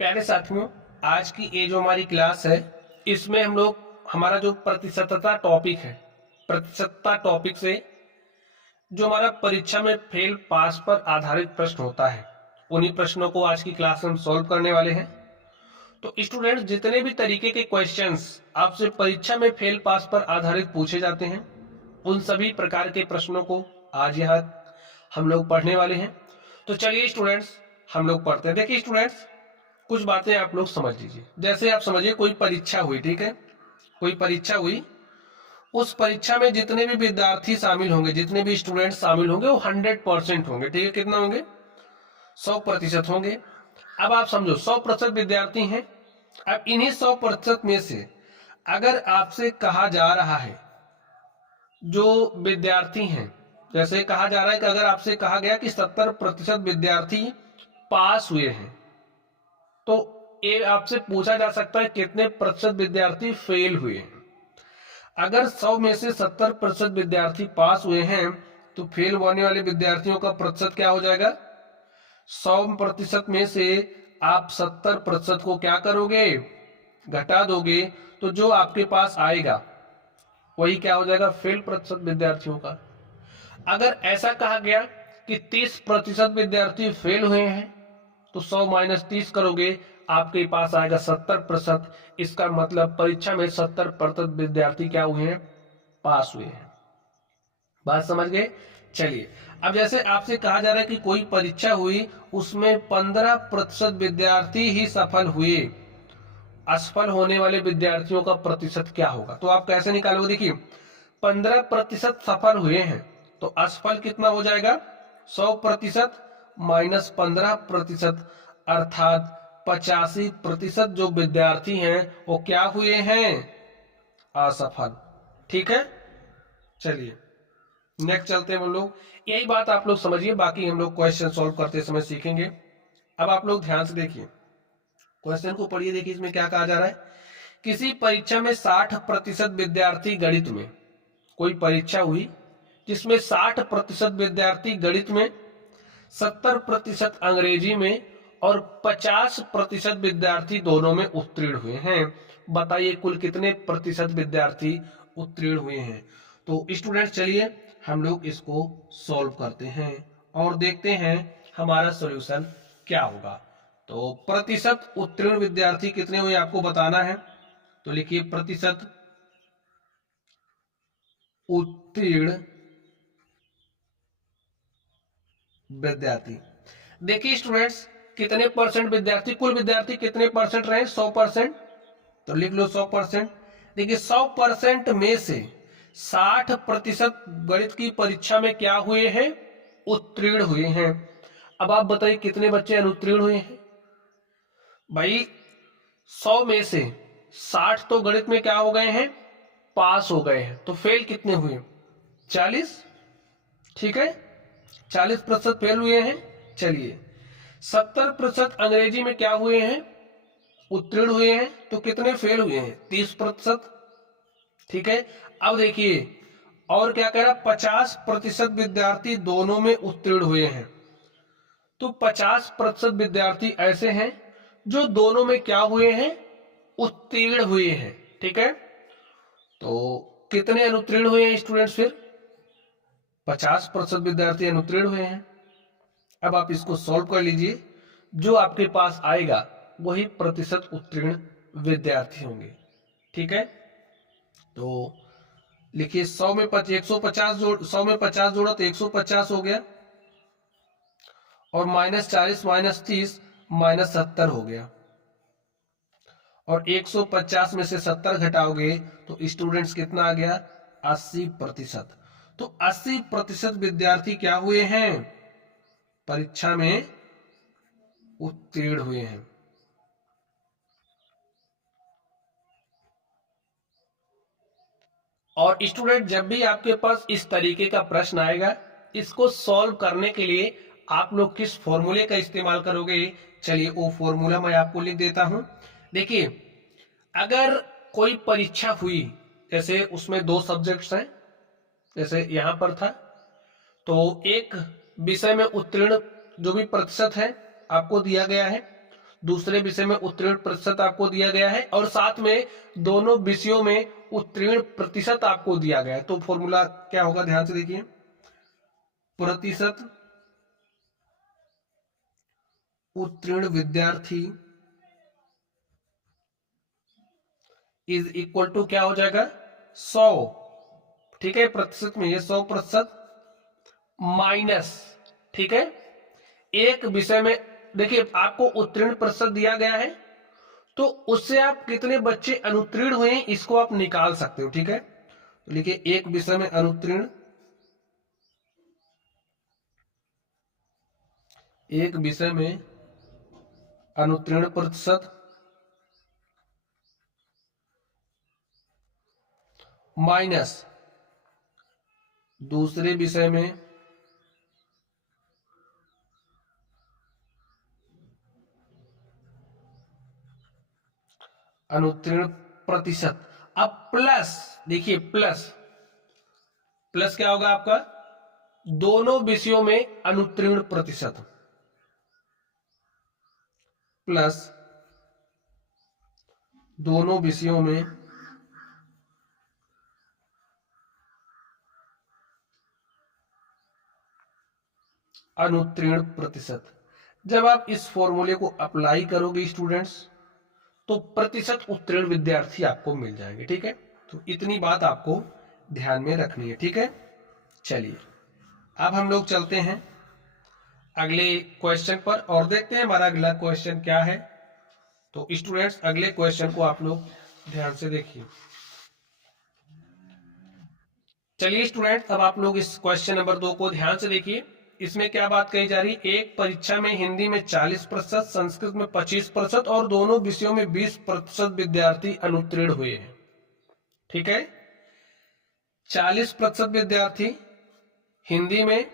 प्यारे साथियों, आज की ये जो हमारी क्लास है इसमें हम लोग हमारा जो प्रतिशतता टॉपिक है, प्रतिशतता टॉपिक से जो हमारा परीक्षा में फेल पास पर आधारित प्रश्न होता है उन्हीं प्रश्नों को आज की क्लास में हम सॉल्व करने वाले हैं। तो स्टूडेंट्स, जितने भी तरीके के क्वेश्चंस आपसे परीक्षा में फेल पास पर आधारित पूछे जाते हैं उन सभी प्रकार के प्रश्नों को आज यहाँ हम लोग पढ़ने वाले हैं। तो चलिए स्टूडेंट्स, हम लोग पढ़ते हैं। देखिए स्टूडेंट्स, कुछ बातें आप लोग समझ लीजिए। जैसे आप समझिए कोई परीक्षा हुई, ठीक है, कोई परीक्षा हुई, उस परीक्षा में जितने भी विद्यार्थी शामिल होंगे, जितने भी स्टूडेंट शामिल होंगे वो 100% होंगे, ठीक है। कितना होंगे? 100% होंगे। अब आप समझो 100% विद्यार्थी हैं। अब इन्हीं 100% में से अगर आपसे कहा जा रहा है, जो विद्यार्थी हैं, जैसे कहा जा रहा है कि अगर आपसे कहा गया कि 70% विद्यार्थी पास हुए हैं, तो ये आपसे पूछा जा सकता है कितने प्रतिशत विद्यार्थी फेल हुए हैं। अगर 100 में से 70% विद्यार्थी पास हुए हैं तो फेल होने वाले विद्यार्थियों का प्रतिशत क्या हो जाएगा? 100% में से आप 70% को क्या करोगे? घटा दोगे, तो जो आपके पास आएगा वही क्या हो जाएगा? फेल प्रतिशत विद्यार्थियों का। अगर ऐसा कहा गया कि 30% विद्यार्थी फेल हुए हैं तो 100 - 30 करोगे, आपके पास आएगा 70%। इसका मतलब परीक्षा में 70% विद्यार्थी क्या हुए हैं? पास हुए हैं। बात समझ गए? चलिए, अब जैसे आपसे कहा जा रहा है कि कोई परीक्षा हुई, उसमें 15% विद्यार्थी ही सफल हुए, असफल होने वाले विद्यार्थियों का प्रतिशत क्या होगा? तो आप कैसे निकालोगे? देखिए, 15% सफल हुए हैं तो असफल कितना हो जाएगा? 100% - 15%, अर्थात 85% जो विद्यार्थी हैं वो क्या हुए हैं? असफल। ठीक है, चलिए नेक्स्ट चलते हैं हम लोग। यही बात आप लोग समझिए, बाकी हम लोग क्वेश्चन सॉल्व करते समय सीखेंगे। अब आप लोग ध्यान से देखिए, क्वेश्चन को पढ़िए। देखिए इसमें क्या कहा जा रहा है। किसी परीक्षा में 60% विद्यार्थी गणित में, कोई परीक्षा हुई जिसमें 60% विद्यार्थी गणित में, 70% अंग्रेजी में और 50% विद्यार्थी दोनों में उत्तीर्ण हुए हैं। बताइए कुल कितने प्रतिशत विद्यार्थी उत्तीर्ण हुए हैं? तो स्टूडेंट चलिए हम लोग इसको सॉल्व करते हैं और देखते हैं हमारा सॉल्यूशन क्या होगा। तो प्रतिशत उत्तीर्ण विद्यार्थी कितने हुए आपको बताना है। तो लिखिए प्रतिशत उत्तीर्ण विद्यार्थी। देखिए स्टूडेंट्स, कितने परसेंट विद्यार्थी, कुल विद्यार्थी कितने परसेंट रहे? 100%। तो लिख लो 100%। देखिए 100% में से 60% गणित की परीक्षा में क्या हुए हैं? उत्तीर्ण हुए हैं। अब आप बताइए कितने बच्चे अनुत्तीर्ण हुए हैं? भाई 100 में से 60 तो गणित में क्या हो गए हैं? पास हो गए हैं। तो फेल कितने हुए? 40। ठीक है, 40% फेल हुए हैं। चलिए 70% अंग्रेजी में क्या हुए हैं? उत्तीर्ण हुए हैं। तो कितने फेल हुए हैं? 30%। ठीक है, अब देखिए और क्या कह रहा? 50% विद्यार्थी दोनों में उत्तीर्ण हुए हैं। तो 50% विद्यार्थी ऐसे हैं जो दोनों में क्या हुए हैं? उत्तीर्ण हुए हैं। ठीक है, तो कितने अनुत्तीर्ण हुए हैं स्टूडेंट्स? फिर 50% विद्यार्थी अनुत्तीर्ण हुए हैं। अब आप इसको सॉल्व कर लीजिए, जो आपके पास आएगा वही प्रतिशत उत्तीर्ण विद्यार्थी होंगे। ठीक है, तो लिखिए 100 में 150 जोड़, 100 में 50 जोड़ा तो 150 हो गया, और -40 - 30 -70 हो गया, और 150 में से 70 घटाओगे तो स्टूडेंट्स कितना आ गया? 80%। तो 80% विद्यार्थी क्या हुए हैं? परीक्षा में उत्तीर्ण हुए हैं। और स्टूडेंट, जब भी आपके पास इस तरीके का प्रश्न आएगा, इसको सॉल्व करने के लिए आप लोग किस फॉर्मूले का इस्तेमाल करोगे? चलिए वो फॉर्मूला मैं आपको लिख देता हूं। देखिए, अगर कोई परीक्षा हुई, जैसे उसमें 2 सब्जेक्ट्स हैं, जैसे यहां पर था, तो एक विषय में उत्तीर्ण जो भी प्रतिशत है आपको दिया गया है, दूसरे विषय में उत्तीर्ण प्रतिशत आपको दिया गया है और साथ में दोनों विषयों में उत्तीर्ण प्रतिशत आपको दिया गया है। तो फॉर्मूला क्या होगा, ध्यान से देखिए, प्रतिशत उत्तीर्ण विद्यार्थी इज इक्वल टू क्या हो जाएगा, 100। ठीक है, प्रतिशत में ये 100% माइनस, ठीक है, एक विषय में देखिए आपको उत्तीर्ण प्रतिशत दिया गया है तो उससे आप कितने बच्चे अनुत्तीर्ण हुए हैं इसको आप निकाल सकते हो। ठीक है, तो लिखिए एक विषय में अनुत्तीर्ण, एक विषय में अनुत्तीर्ण प्रतिशत माइनस दूसरे विषय में अनुत्तीर्ण प्रतिशत। अब प्लस देखिए, प्लस प्लस क्या होगा आपका, दोनों विषयों में अनुत्तीर्ण प्रतिशत, प्लस दोनों विषयों में अनुत्तीर्ण प्रतिशत। जब आप इस फॉर्मूले को अप्लाई करोगे स्टूडेंट्स तो प्रतिशत उत्तीर्ण विद्यार्थी आपको मिल जाएंगे। ठीक है, तो इतनी बात आपको ध्यान में रखनी है। ठीक है, चलिए अब हम लोग चलते हैं अगले क्वेश्चन पर और देखते हैं हमारा अगला क्वेश्चन क्या है। तो स्टूडेंट्स अगले क्वेश्चन को आप लोग ध्यान से देखिए। चलिए स्टूडेंट, अब आप लोग इस क्वेश्चन नंबर 2 को ध्यान से देखिए। इसमें क्या बात कही जा रही है, एक परीक्षा में हिंदी में 40%, संस्कृत में 25% और दोनों विषयों में 20% विद्यार्थी अनुत्तीर्ण हुए हैं। ठीक है, 40% विद्यार्थी हिंदी में,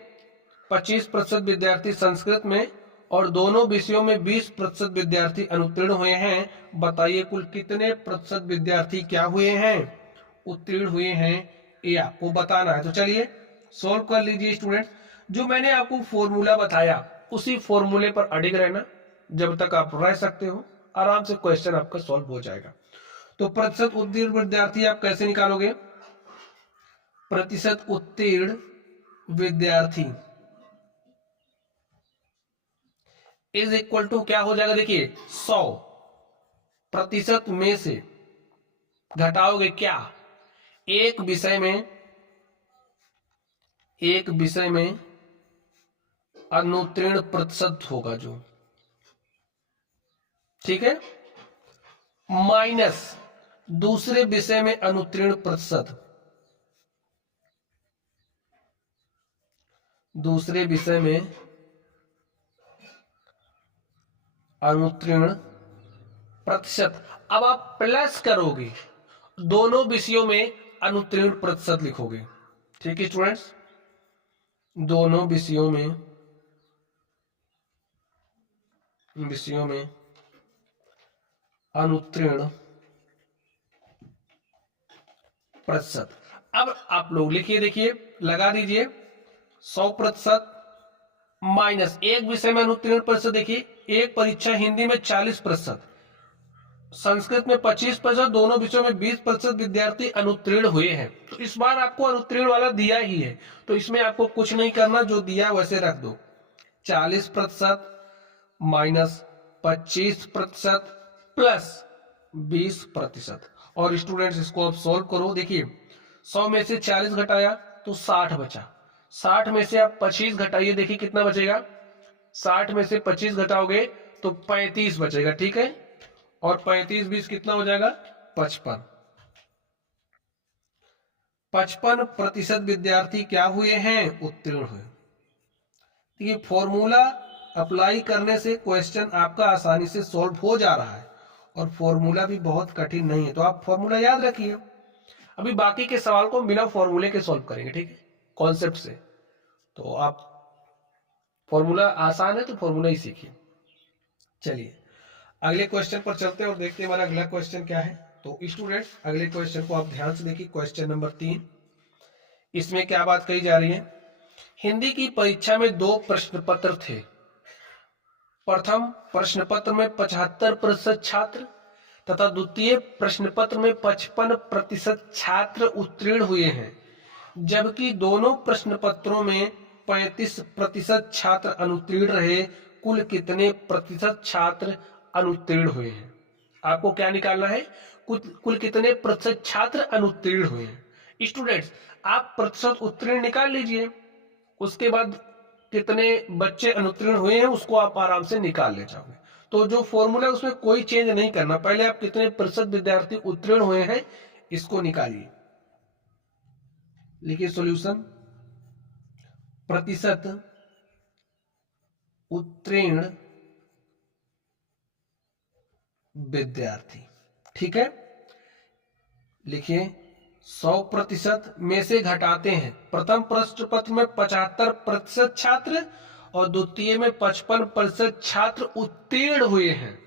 25% विद्यार्थी संस्कृत में और दोनों विषयों में 20% विद्यार्थी अनुत्तीर्ण हुए हैं। बताइए कुल कितने प्रतिशत विद्यार्थी क्या हुए हैं, उत्तीर्ण हुए हैं, ये आपको बताना है। तो चलिए सॉल्व कर लीजिए स्टूडेंट। जो मैंने आपको फॉर्मूला बताया उसी फॉर्मूले पर अडिग रहना, जब तक आप रह सकते हो आराम से क्वेश्चन आपका सॉल्व हो जाएगा। तो प्रतिशत उत्तीर्ण विद्यार्थी आप कैसे निकालोगे, प्रतिशत उत्तीर्ण विद्यार्थी इज इक्वल टू क्या हो जाएगा, देखिए 100% में से घटाओगे क्या, एक विषय में अनुत्तीर्ण प्रतिशत होगा जो, ठीक है, माइनस दूसरे विषय में अनुत्तीर्ण प्रतिशत, दूसरे विषय में अनुत्तीर्ण प्रतिशत। अब आप प्लस करोगे, दोनों विषयों में अनुत्तीर्ण प्रतिशत लिखोगे। ठीक है स्टूडेंट्स, दोनों विषयों में अनुत्तीर्ण प्रतिशत। अब आप लोग लिखिए, देखिए लगा दीजिए 100% माइनस एक विषय में अनुत्तीर्ण प्रतिशत। देखिए एक परीक्षा हिंदी में 40%, संस्कृत में 25%, दोनों विषयों में 20% विद्यार्थी अनुत्तीर्ण हुए हैं। तो इस बार आपको अनुत्तीर्ण वाला दिया ही है तो इसमें आपको कुछ नहीं करना, जो दिया वैसे रख दो। 40% माइनस 25% प्लस 20%। और स्टूडेंट्स इसको आप सॉल्व करो। देखिए 100 में से 40 घटाया तो 60 बचा, 60 में से आप 25 घटाइए, देखिए कितना बचेगा, 60 में से 25 घटाओगे तो 35 बचेगा। ठीक है, और 35 20 कितना हो जाएगा, 55। 55% विद्यार्थी क्या हुए हैं, उत्तीर्ण हुए। देखिए फॉर्मूला अप्लाई करने से क्वेश्चन आपका आसानी से सॉल्व हो जा रहा है और फॉर्मूला भी बहुत कठिन नहीं है, तो आप फॉर्मूला याद रखिए। अभी बाकी के सवाल को बिना फॉर्मूले के सॉल्व करेंगे, ठीक है, कॉन्सेप्ट से। तो आप फॉर्मूला आसान है तो फॉर्मूला ही सीखिए। चलिए अगले क्वेश्चन पर चलते हैं और देखते हैं हमारा अगला क्वेश्चन क्या है। तो स्टूडेंट अगले क्वेश्चन को आप ध्यान से देखिए, क्वेश्चन नंबर 3। इसमें क्या बात कही जा रही है, हिंदी की परीक्षा में 2 प्रश्न पत्र थे। प्रथम प्रश्न पत्र में 75% छात्र तथा द्वितीय प्रश्न पत्र में 55% छात्र उत्तीर्ण हुए हैं, जबकि दोनों प्रश्न पत्रों में 35% छात्र अनुत्तीर्ण रहे। कुल कितने प्रतिशत छात्र अनुत्तीर्ण हुए हैं? आपको क्या निकालना है? कुल कितने प्रतिशत छात्र अनुत्तीर्ण हुए हैं। स्टूडेंट्स, आप प्रतिशत उत्तीर्ण निकाल लीजिए, उसके बाद कितने बच्चे अनुत्तीर्ण हुए हैं उसको आप आराम से निकाल ले जाओगे। तो जो फॉर्मूला है उसमें कोई चेंज नहीं करना, पहले आप कितने प्रतिशत विद्यार्थी उत्तीर्ण हुए हैं इसको निकालिए। लिखिए सॉल्यूशन, प्रतिशत उत्तीर्ण विद्यार्थी। ठीक है, लिखिए 100% में से घटाते हैं। प्रथम प्रश्न पत्र में 75% छात्र और द्वितीय में 55% छात्र उत्तीर्ण हुए हैं।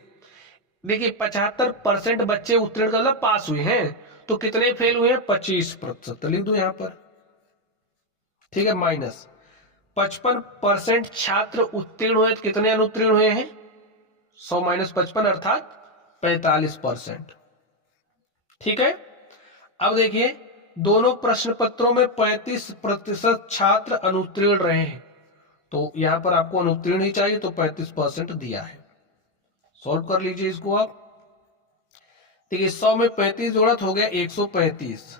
देखिए 75% बच्चे उत्तीर्ण मतलब पास हुए हैं, तो कितने फेल हुए हैं? 25%। लिख दो यहां पर, ठीक है, माइनस 55% छात्र उत्तीर्ण हुए, तो कितने अनुत्तीर्ण हुए हैं? 100 माइनस 55 अर्थात 45%। ठीक है, अब देखिए दोनों प्रश्न पत्रों में 35% छात्र अनुत्तीर्ण रहे हैं, तो यहां पर आपको अनुत्तीर्ण ही चाहिए, तो 35% दिया है। सॉल्व कर लीजिए इसको आप। देखिए 100 में 35 जोड़ा तो हो गया 135,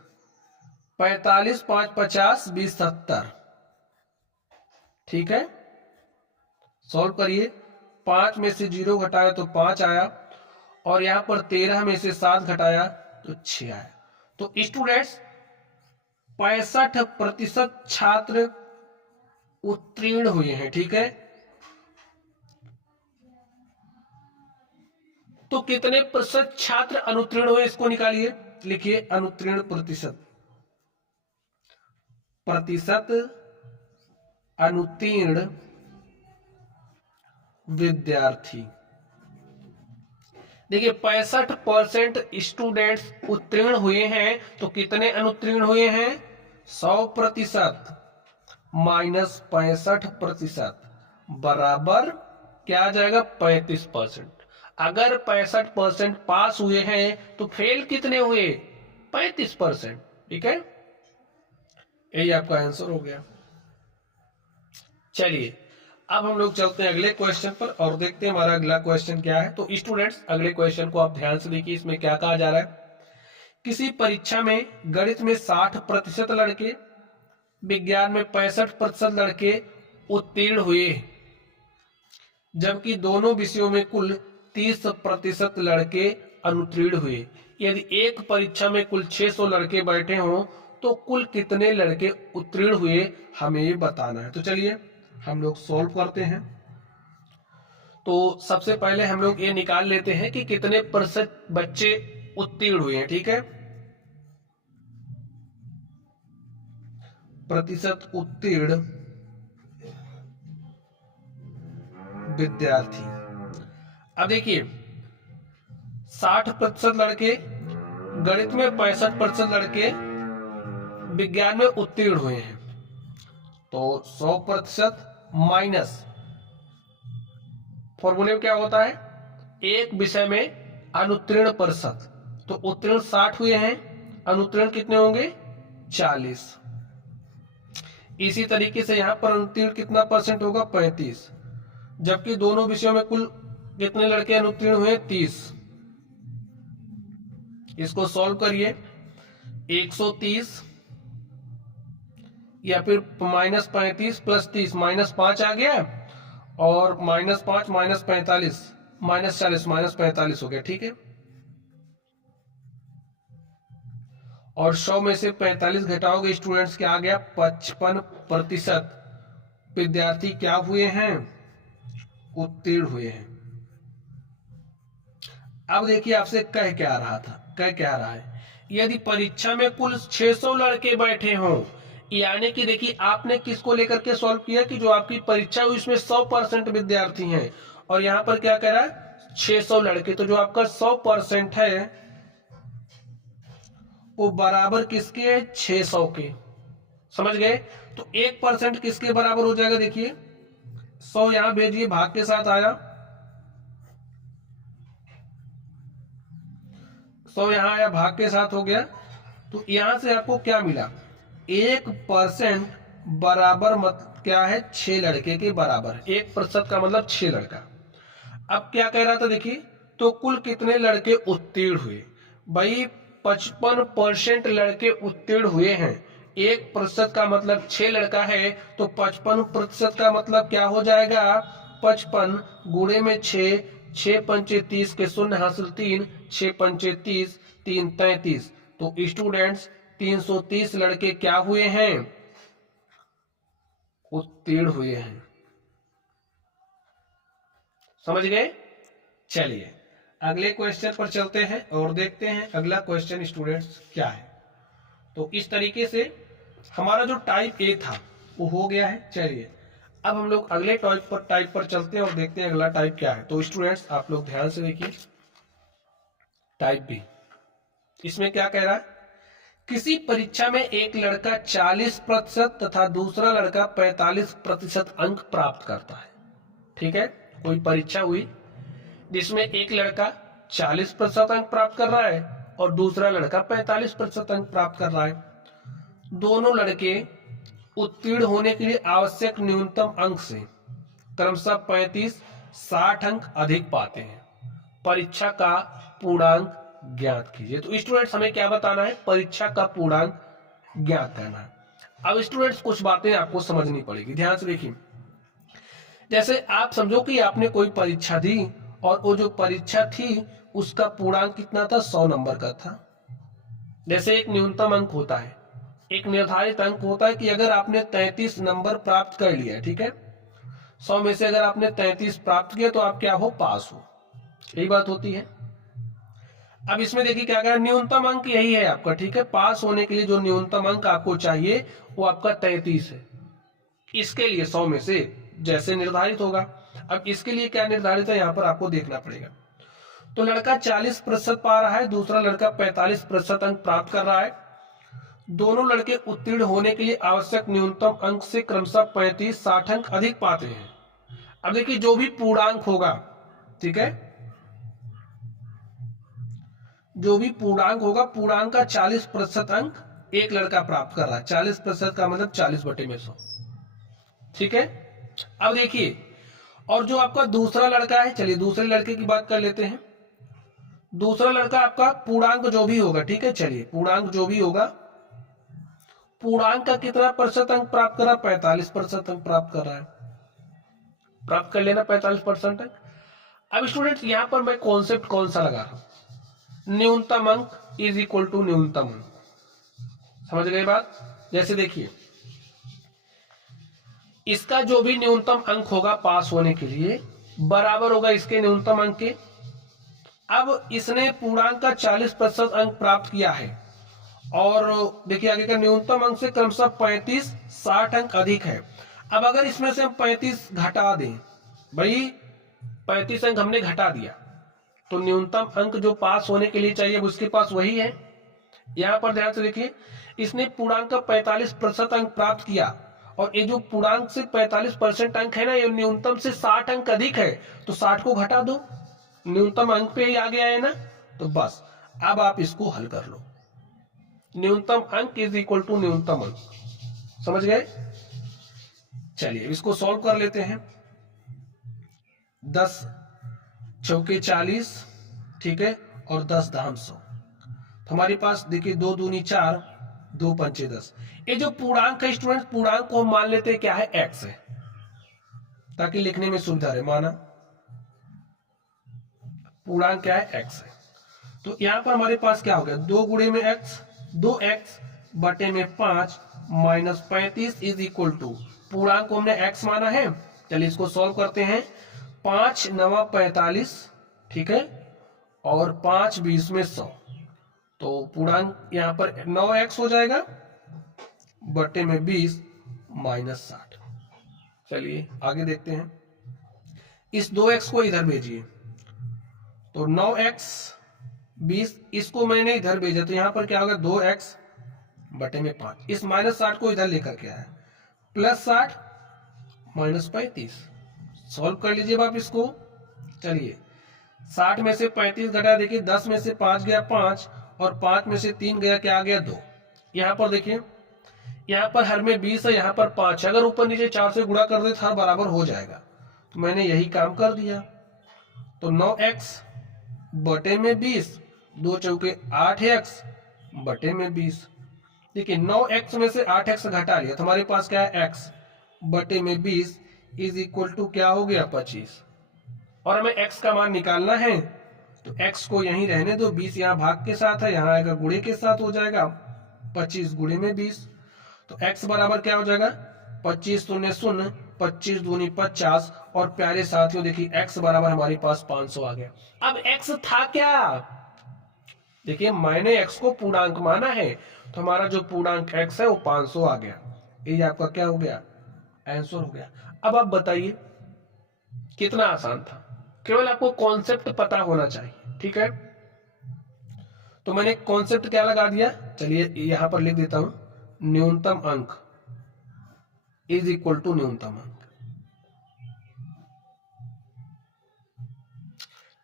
45 5 50 20 70। ठीक है, सॉल्व करिए। 5 में से 0 घटाया तो 5 आया, और यहां पर 13 में से 7 घटाया तो 6 आया। तो स्टूडेंट्स 65% छात्र उत्तीर्ण हुए हैं। ठीक है, तो कितने प्रतिशत छात्र अनुत्तीर्ण हुए इसको निकालिए। लिखिए अनुत्तीर्ण प्रतिशत, प्रतिशत अनुत्तीर्ण विद्यार्थी। देखिए 65% स्टूडेंट्स उत्तीर्ण हुए हैं, तो कितने अनुत्तीर्ण हुए हैं? 100% माइनस 65% बराबर क्या आ जाएगा? 35%। अगर 65% पास हुए हैं तो फेल कितने हुए? 35%। ठीक है, यही आपका आंसर हो गया। चलिए अब हम लोग चलते हैं अगले क्वेश्चन पर और देखते हैं हमारा अगला क्वेश्चन क्या है। तो स्टूडेंट्स अगले क्वेश्चन को आप ध्यान से देखिए, इसमें क्या कहा जा रहा है। किसी परीक्षा में गणित में 60% लड़के, विज्ञान में 65% लड़के उत्तीर्ण हुए, जबकि दोनों विषयों में कुल 30% लड़के अनुत्तीर्ण हुए। यदि एक परीक्षा में कुल 600 लड़के बैठे हों तो कुल कितने लड़के उत्तीर्ण हुए, हमें ये बताना है। तो चलिए हम लोग सॉल्व करते हैं। तो सबसे पहले हम लोग ये निकाल लेते हैं कि कितने प्रतिशत बच्चे उत्तीर्ण हुए हैं। ठीक है, प्रतिशत उत्तीर्ण विद्यार्थी। अब देखिए 60% लड़के, गणित में 65% लड़के, विज्ञान में उत्तीर्ण हुए हैं, तो 100% माइनस फॉर्मूले में क्या होता है? एक विषय में अनुत्तीर्ण प्रतिशत, तो उत्तीर्ण 60 हुए हैं, अनुत्तीर्ण कितने होंगे? 40। इसी तरीके से यहां पर अनुत्तीर्ण कितना परसेंट होगा? 35, जबकि दोनों विषयों में कुल कितने लड़के अनुत्तीर्ण हुए? 30। इसको सॉल्व करिए। 130 या फिर माइनस 35 प्लस 30, माइनस 5 आ गया, और माइनस 5 माइनस 45 माइनस 40 माइनस 45 हो गया। ठीक है, और 100 में से 45 घटाओगे स्टूडेंट्स, क्या आ गया? 55% विद्यार्थी क्या हुए हैं? उत्तीर्ण हुए हैं। अब देखिए आपसे कह क्या रहा था, कह क्या रहा है, यदि परीक्षा में कुल 600 लड़के बैठे हों, यानी कि देखिए आपने किसको लेकर के सॉल्व किया कि जो आपकी परीक्षा हुई उसमें 100% विद्यार्थी हैं, और यहां पर क्या कह रहा है? 600 लड़के, तो जो आपका 100% है वो बराबर किसके? 600 के। समझ गए? तो 1% किसके बराबर हो जाएगा? देखिए 100 यहां भेजिए, भाग के साथ आया, 100 यहाँ आया, भाग के साथ हो गया, तो यहां से आपको क्या मिला, 1% बराबर मत क्या है, 6 लड़के के बराबर। 1% का मतलब 6 लड़का। अब क्या कह रहा था देखिए, तो कुल कितने लड़के उत्तीर्ण हुए। भाई 55% लड़के उत्तीर्ण हुए हैं। 1% का मतलब 6 लड़का है, तो 55% का मतलब क्या हो जाएगा, 55 गुणे में 6, 6 पंचे 30 के शून्य हासिल 3, 6 पंचे 30, 3 33। तो स्टूडेंट्स 330 लड़के क्या हुए हैं, उत्तीर्ण हुए हैं। समझ गए। चलिए अगले क्वेश्चन पर चलते हैं और देखते हैं अगला क्वेश्चन स्टूडेंट्स क्या है। तो इस तरीके से हमारा जो टाइप ए था वो हो गया है। चलिए अब हम लोग अगले टाइप पर चलते हैं और देखते हैं अगला टाइप क्या है। तो स्टूडेंट्स आप लोग ध्यान से देखिए, टाइप बी, इसमें क्या कह रहा है, किसी परीक्षा में एक लड़का 40% तथा दूसरा लड़का 45% अंक प्राप्त करता है। ठीक है, कोई परीक्षा हुई जिसमें एक लड़का 40% अंक प्राप्त कर रहा है और दूसरा लड़का 45% अंक प्राप्त कर रहा है। दोनों लड़के उत्तीर्ण होने के लिए आवश्यक न्यूनतम अंक से क्रमशः 35-60 अंक अधिक पाते हैं। परीक्षा का पूर्णांक ज्ञात कीजिए। तो स्टूडेंट्स हमें क्या बताना है, परीक्षा का पूर्णांक ज्ञात करना है। अब स्टूडेंट्स कुछ बातें आपको समझनी पड़ेगी, ध्यान से देखिए। जैसे आप समझो कि आपने कोई परीक्षा दी और वो जो परीक्षा थी उसका पूर्णांक कितना था, 100 नंबर का था। जैसे एक न्यूनतम अंक होता है, एक निर्धारित अंक होता है कि अगर आपने 33 नंबर प्राप्त कर लिया, ठीक है, 100 में से अगर आपने 33 प्राप्त किया तो आप क्या हो, पास हो। यही बात होती है। अब इसमें देखिए क्या कह, न्यूनतम अंक यही है आपका, ठीक है, पास होने के लिए जो न्यूनतम अंक आपको चाहिए वो आपका 33 है। इसके लिए 100 में से जैसे निर्धारित होगा। अब इसके लिए क्या निर्धारित है यहाँ पर आपको देखना पड़ेगा। तो लड़का 40% पा रहा है, दूसरा लड़का 45% अंक प्राप्त कर रहा है। दोनों लड़के उत्तीर्ण होने के लिए आवश्यक न्यूनतम अंक से क्रमशः 35-60 अंक अधिक पाते हैं। अब देखिए जो भी पूर्णांक होगा, ठीक है, जो भी पूर्णांक होगा, पूर्णांक का 40% अंक एक लड़का प्राप्त कर रहा है। 40% का मतलब 40/100। ठीक है, अब देखिए, और जो आपका दूसरा लड़का है, चलिए दूसरे लड़के की बात कर लेते हैं। दूसरा लड़का आपका पूर्णांक जो भी होगा, ठीक है, चलिए पूर्णांक जो भी होगा, पूर्णांक का कितना प्रतिशत अंक प्राप्त कर रहा है, 45% अंक प्राप्त कर रहा है। प्राप्त कर लेना 45% अंक। अब स्टूडेंट्स यहां पर मैं कॉन्सेप्ट कौन सा लगा रहा हूं, न्यूनतम अंक इज इक्वल टू न्यूनतम अंक। समझ गए बात। जैसे देखिए इसका जो भी न्यूनतम अंक होगा पास होने के लिए बराबर होगा इसके न्यूनतम अंक के। अब इसने पूर्णांक का 40% अंक प्राप्त किया है और देखिए आगे का न्यूनतम अंक से क्रमशः 35-60 अंक अधिक है। अब अगर इसमें से हम 35 घटा दें, भाई 35 अंक हमने घटा दिया तो न्यूनतम अंक जो पास होने के लिए चाहिए उसके पास वही है। यहां पर ध्यान से देखिए, इसने पूर्णांक का 45% अंक प्राप्त किया और ये जो पूर्णांक से 45% अंक है ना, ये न्यूनतम से 60 अंक अधिक है, तो 60 को घटा दो, न्यूनतम अंक पे ही आ गया है ना, तो बस अब आप इसको हल कर लो। न्यूनतम अंक इज इक्वल टू न्यूनतम अंक। समझ गए। चलिए इसको सॉल्व कर लेते हैं। 10 चौके 40, ठीक है, और 10 दाम 100। तो हमारे पास देखिए 2 दूनी 4, 2 पंचे 10। ये जो पूर्णांक है स्टूडेंट, पूर्णांक को हम मान लेते हैं क्या है, x है, ताकि लिखने में सुविधा रहे। माना पूर्णांक क्या है, x है। तो यहां पर हमारे पास क्या हो गया, 2 गुणे में x, 2x बटे में 5 माइनस 35 इज इक्वल टू, पूर्णांक को हमने x माना है। चलिए इसको सॉल्व करते हैं। 5 9 45, ठीक है, और 5 20 में 100, तो पूर्णांक यहां पर 9x हो जाएगा बटे में 20 माइनस 60। चलिए आगे देखते हैं। इस 2x को इधर भेजिए, तो 9x 20, इसको मैंने इधर भेजा तो यहां पर क्या होगा, 2x बटे में 5। इस माइनस 60 को इधर लेकर के आया, प्लस 60 माइनस 35। सॉल्व कर लीजिए आप इसको। चलिए 60 में से 35 घटा, देखिए 10 में से 5 गया 5 और 5 में से 3 गया, क्या आ गया 2। यहाँ पर देखिए, यहाँ पर हर में 20 है, यहाँ पर 5 है, अगर ऊपर नीचे 4 से गुणा कर दे तो हर बराबर हो जाएगा। तो मैंने यही काम कर दिया। तो 9x बटे में 20, 2 चौके 8x बटे में 20। देखिए 9x में से 8x घटा लिया तो हमारे पास क्या है, x बटे में 20 इज इक्वल टू क्या हो गया 25। और हमें x का मान निकालना है तो x को यहीं रहने दो, 20 यहाँ भाग के साथ है, यहाँ आएगा गुणे के साथ, हो जाएगा 25 गुणे में 20। तो x बराबर क्या हो जाएगा 25 शून्य शून्य, 25 दूनी 50 और प्यारे साथियों देखिए x बराबर हमारे पास 500 आ गया। अब x था क्या, देखिए मैंने x को पूर्णांक माना है तो हमारा जो पूर्णांक x है वो 500 आ गया। ये आपका क्या हो गया, आंसर हो गया। अब आप बताइए कितना आसान था, केवल आपको कॉन्सेप्ट पता होना चाहिए, ठीक है। तो मैंने कॉन्सेप्ट क्या लगा दिया, चलिए यहां पर लिख देता हूं, न्यूनतम अंक इज इक्वल टू न्यूनतम अंक।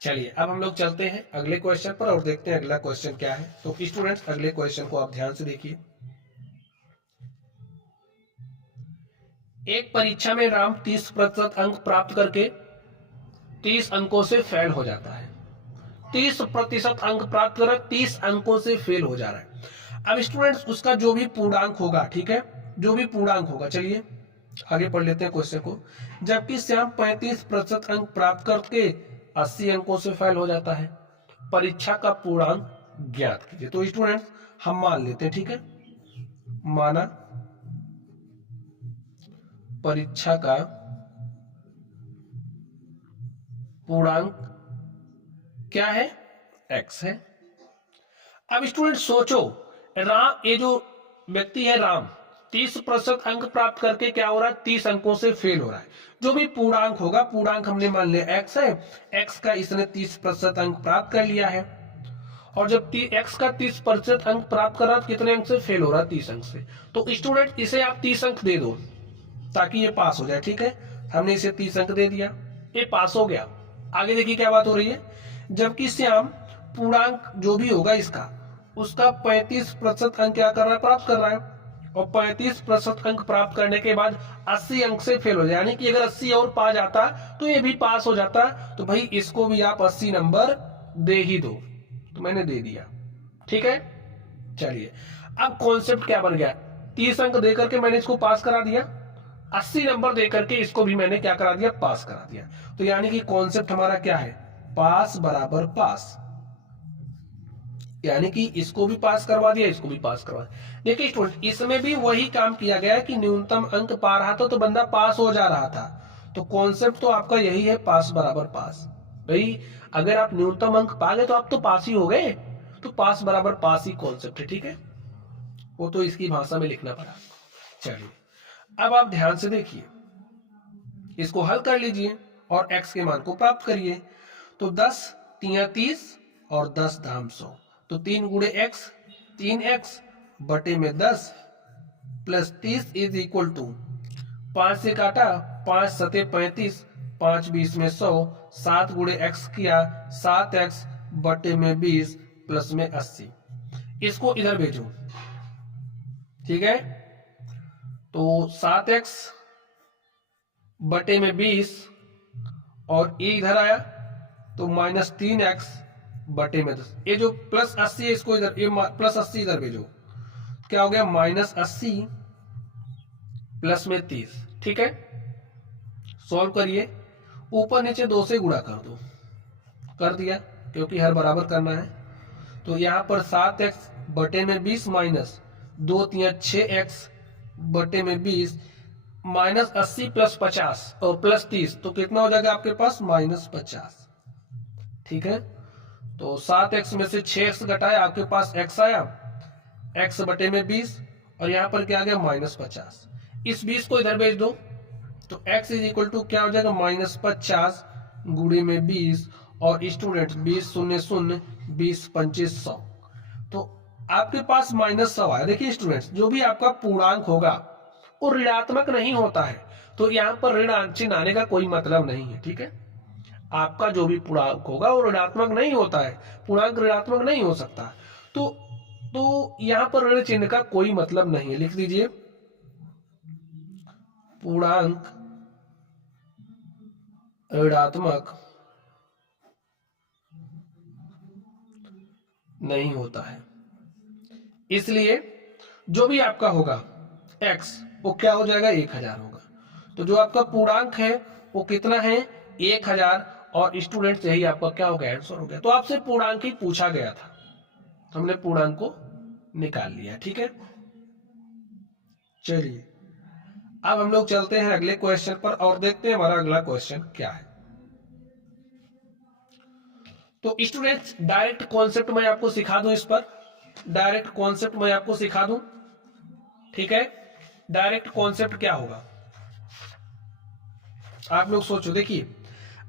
चलिए अब हम लोग चलते हैं अगले क्वेश्चन पर और देखते हैं अगला क्वेश्चन क्या है। तो स्टूडेंट्स अगले क्वेश्चन को आप ध्यान से देखिए। एक परीक्षा में राम 30% अंक प्राप्त करके 30 अंकों से फेल हो जाता है। 30% अंक प्राप्त कर 30 अंकों से फेल हो जा रहा है। अब स्टूडेंट्स उसका जो भी पूर्णांक होगा, ठीक है, जो भी पूर्णांक होगा, चलिए आगे पढ़ लेते हैं क्वेश्चन को। जबकि श्याम 35% अंक प्राप्त करके 80 अंकों से फेल हो जाता है, परीक्षा का पूर्णांक ज्ञात कीजिए। तो स्टूडेंट्स हम मान लेते हैं, ठीक है, माना परीक्षा का पूर्णांक क्या है, x है। अब स्टूडेंट सोचो, राम, ये जो व्यक्ति है राम 30% अंक प्राप्त करके क्या हो रहा है, 30 अंकों से फेल हो रहा है। जो भी पूर्णांक होगा, पूर्णांक हमने मान लिया x है, x का इसने 30% अंक प्राप्त कर लिया है। और जब x का 30% अंक प्राप्त कर रहा है, कितने अंक से फेल हो रहा है, 30 अंक से। तो स्टूडेंट इसे आप 30 अंक दे दो ताकि ये पास हो जाए, ठीक है। हमने इसे 30 अंक दे दिया, ये पास हो गया। आगे देखिए क्या बात हो रही है, जबकि श्याम पूर्णांक जो भी होगा इसका, उसका 35% अंक क्या कर रहा है, प्राप्त कर रहा है। और 35% अंक प्राप्त करने के बाद 80 अंक से फेल हो जाए, यानी कि अगर 80 और पा जाता तो ये भी पास हो जाता। तो भाई इसको भी आप 80 नंबर दे ही दो। तो मैंने दे दिया, ठीक है। चलिए अब कॉन्सेप्ट क्या बन गया, 30 अंक दे करके मैंने इसको पास करा दिया, 80 नंबर दे करके इसको भी मैंने क्या करा दिया, पास करा दिया। तो यानी कि कॉन्सेप्ट हमारा क्या है, पास बराबर पास, यानी कि इसको भी पास करवा दिया, इसको भी पास करवा दिया। देखिए स्टूडेंट इसमें भी वही काम किया गया कि न्यूनतम अंक पा रहा था तो बंदा पास हो जा रहा था। तो कॉन्सेप्ट तो आपका यही है, पास बराबर पास। भाई अगर आप न्यूनतम अंक पा गए तो आप तो पास ही हो गए, तो पास बराबर पास ही कॉन्सेप्ट है, ठीक है। वो तो इसकी भाषा में लिखना पड़ा। चलिए अब आप ध्यान से देखिए, इसको हल कर लीजिए और x के मान को प्राप्त करिए। तो 10 तिया 30 और 10 धाम 100, तो 3 गुणे x 3x बटे में 10 प्लस 30 इज इक्वल टू 5 से काटा 5 सते 35, 5 20 में 100, 7 गुणे x किया 7x बटे में 20 प्लस में 80। इसको इधर भेजो, ठीक है। तो 7x बटे में 20 और ये इधर आया तो माइनस 3x बटे में 10। ये जो प्लस 80 है इसको इधर, ये प्लस 80 इधर भेजो, क्या हो गया माइनस 80 प्लस में 30, ठीक है। सॉल्व करिए, ऊपर नीचे 2 से गुणा कर दो, कर दिया क्योंकि हर बराबर करना है। तो यहां पर 7x बटे में 20 माइनस 2 तिया 6x बटे में 20 माइनस 80 प्लस 50 और प्लस 30, तो कितना हो जाएगा आपके पास माइनस 50, ठीक है। तो 7x में से 6x घटाया, आपके पास x आया, x बटे में 20 और यहां पर क्या आ गया माइनस 50। इस 20 को इधर भेज दो तो x इज इक्वल टू क्या हो जाएगा माइनस 50 गुणे में 20 और स्टूडेंट 20 शून्य शून्य 20 25 100। तो आपके पास माइनस 100 आया। देखिए स्टूडेंट्स जो भी आपका पूर्णांक होगा वो ऋणात्मक नहीं होता है, तो यहाँ पर ऋण चिन्ह आने का कोई मतलब नहीं है, ठीक है। आपका जो भी पूर्णांक होगा वो ऋणात्मक नहीं होता है, पूर्णांक ऋणात्मक नहीं हो सकता। तो यहां पर ऋण चिन्ह का कोई मतलब नहीं है, लिख दीजिए पूर्णांक ऋणात्मक नहीं होता है। इसलिए जो भी आपका होगा x वो क्या हो जाएगा, 1000 होगा। तो जो आपका पूर्णांक है वो कितना है, 1000, और स्टूडेंट्स यही आपका क्या हो गया, आंसर हो गया। तो आपसे पूर्णांक ही पूछा गया था, हमने पूर्णांक को निकाल लिया। ठीक है, चलिए अब हम लोग चलते हैं अगले क्वेश्चन पर और देखते हैं हमारा अगला क्वेश्चन क्या है। तो स्टूडेंट्स डायरेक्ट कॉन्सेप्ट मैं आपको सिखा दूं, इस पर डायरेक्ट कॉन्सेप्ट मैं आपको सिखा दूं। ठीक है, डायरेक्ट कॉन्सेप्ट क्या होगा आप लोग सोचो। देखिए